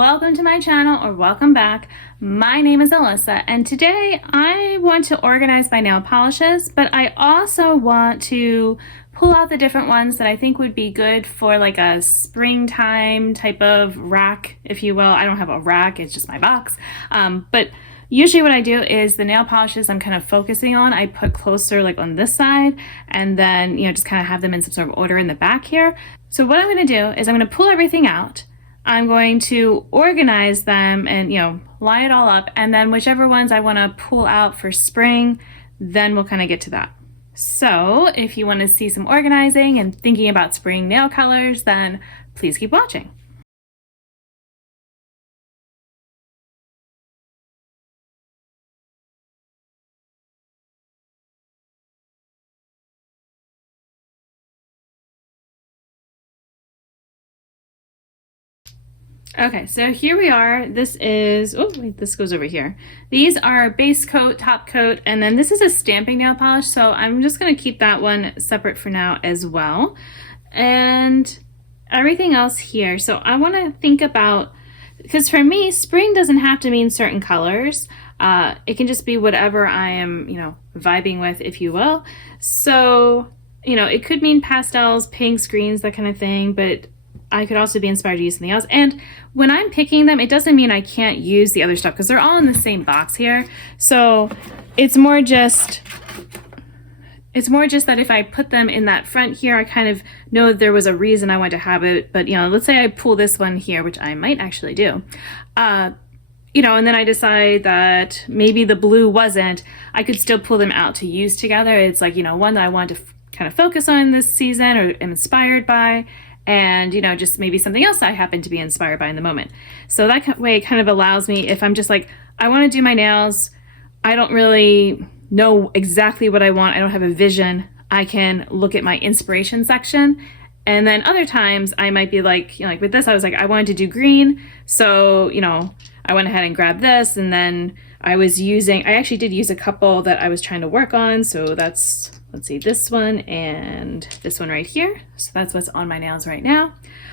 welcome to my channel, or welcome back. My name is Alyssa, and today I want to organize my nail polishes, but I also want to pull out the different ones that I think would be good for like a springtime type of rack, if you will. I don't have a rack, it's just my box. But usually what I do is the nail polishes I'm kind of focusing on, I put closer like on this side, and then, just kind of have them in some sort of order in the back here. So what I'm going to do is I'm going to pull everything out. I'm going to organize them and, line it all up, and then whichever ones I want to pull out for spring, then we'll kind of get to that. So if you want to see some organizing and thinking about spring nail colors, then please keep watching. Okay, so here we are. This is, oh wait, this goes over here. These are base coat, top coat, and then this is a stamping nail polish, so I'm just gonna keep that one separate for now as well. And everything else here, so I wanna think about, because for me, spring doesn't have to mean certain colors. It can just be whatever I am, vibing with, if you will. So, it could mean pastels, pinks, greens, that kind of thing, but I could also be inspired to use something else. And when I'm picking them, it doesn't mean I can't use the other stuff because they're all in the same box here. So it's more just that if I put them in that front here, I kind of know that there was a reason I wanted to have it. But, let's say I pull this one here, which I might actually do. And then I decide that maybe the blue wasn't, I could still pull them out to use together. It's like, one that I want to kind of focus on this season or am inspired by, and just maybe something else I happen to be inspired by in the moment. So that way it kind of allows me, if I'm just like, I want to do my nails, I don't really know exactly what I want, I don't have a vision, I can look at my inspiration section. And then other times I might be like, like with this, I was like, I wanted to do green, so I went ahead and grabbed this, and then I actually did use a couple that I was trying to work on. So that's, let's see, this one and this one right here. So that's what's on my nails right now.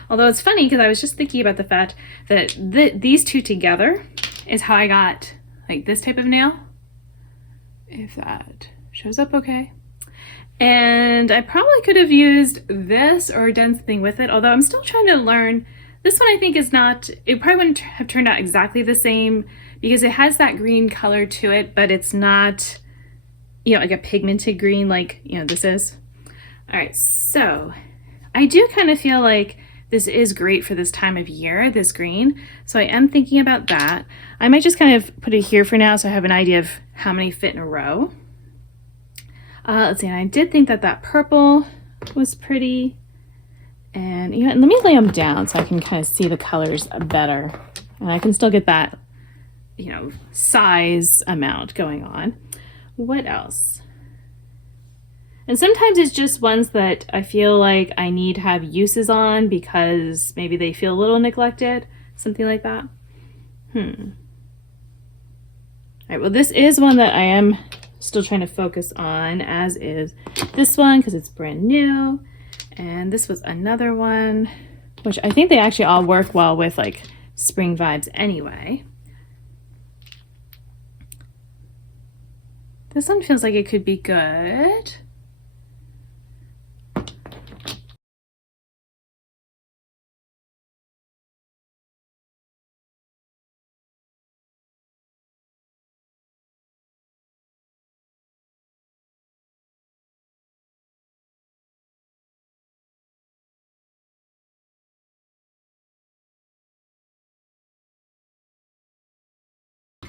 Although it's funny because I was just thinking about the fact that these two together is how I got like this type of nail, if that shows up okay. And I probably could have used this or done something with it, although I'm still trying to learn. This one I think is not, it probably wouldn't have turned out exactly the same because it has that green color to it, but it's not, like a pigmented green like, this is. All right, so I do kind of feel like this is great for this time of year, this green. So I am thinking about that. I might just kind of put it here for now so I have an idea of how many fit in a row. Let's see, and I did think that purple was pretty. And let me lay them down so I can kind of see the colors better. And I can still get that, size amount going on. What else? And sometimes it's just ones that I feel like I need to have uses on because maybe they feel a little neglected, something like that. All right, well, this is one that I am still trying to focus on, as is this one because it's brand new. And this was another one, which I think they actually all work well with like spring vibes anyway. This one feels like it could be good.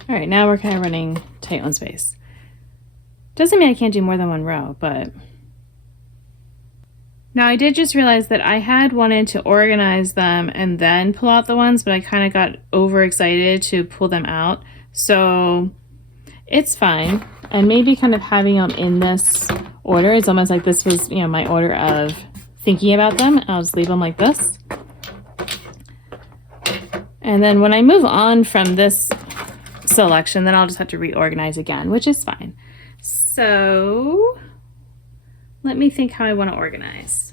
All right, now we're kind of running tight on space. Doesn't mean I can't do more than one row, but now I did just realize that I had wanted to organize them and then pull out the ones, but I kind of got overexcited to pull them out. So it's fine. And maybe kind of having them in this order, it's almost like this was, my order of thinking about them. I'll just leave them like this. And then when I move on from this selection, then I'll just have to reorganize again, which is fine. So let me think how I want to organize.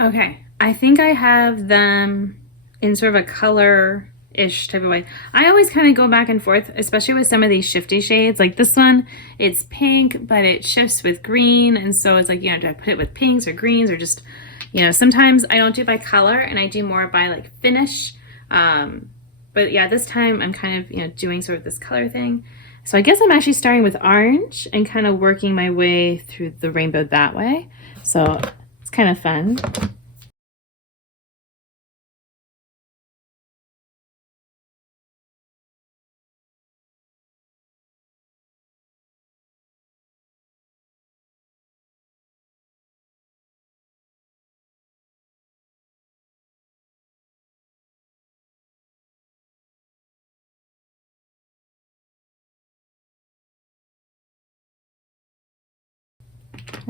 Okay, I think I have them in sort of a color-ish type of way. I always kind of go back and forth, especially with some of these shifty shades. Like this one, it's pink, but it shifts with green. And so it's like, do I put it with pinks or greens or just, sometimes I don't do by color and I do more by like finish. But yeah, this time I'm kind of, doing sort of this color thing. So I guess I'm actually starting with orange and kind of working my way through the rainbow that way. So it's kind of fun.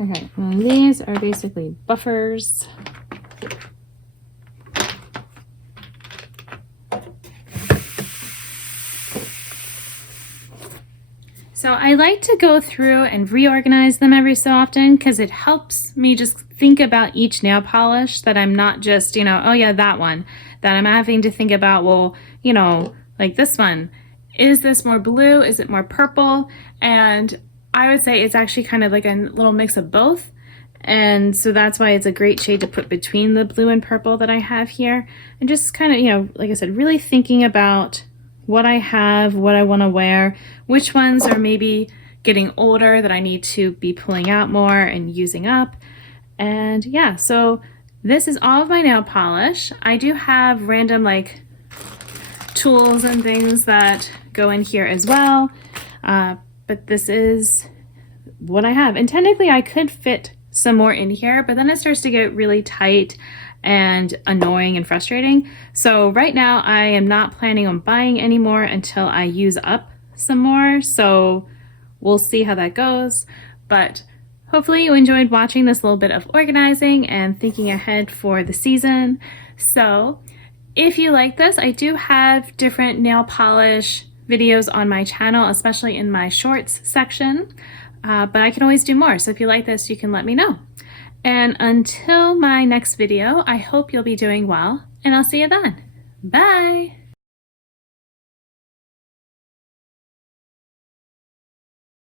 Okay, and these are basically buffers. So I like to go through and reorganize them every so often because it helps me just think about each nail polish, that I'm not just, oh yeah, that one, that I'm having to think about, well, like this one, is this more blue? Is it more purple? And I would say it's actually kind of like a little mix of both. And so that's why it's a great shade to put between the blue and purple that I have here. And just kind of, like I said, really thinking about what I have, what I want to wear, which ones are maybe getting older that I need to be pulling out more and using up. And yeah, so this is all of my nail polish. I do have random like tools and things that go in here as well. But this is what I have. And technically I could fit some more in here, but then it starts to get really tight and annoying and frustrating. So right now I am not planning on buying any more until I use up some more. So we'll see how that goes. But hopefully you enjoyed watching this little bit of organizing and thinking ahead for the season. So if you like this, I do have different nail polish videos on my channel, especially in my shorts section. But I can always do more. So if you like this, you can let me know. And until my next video, I hope you'll be doing well, and I'll see you then. Bye!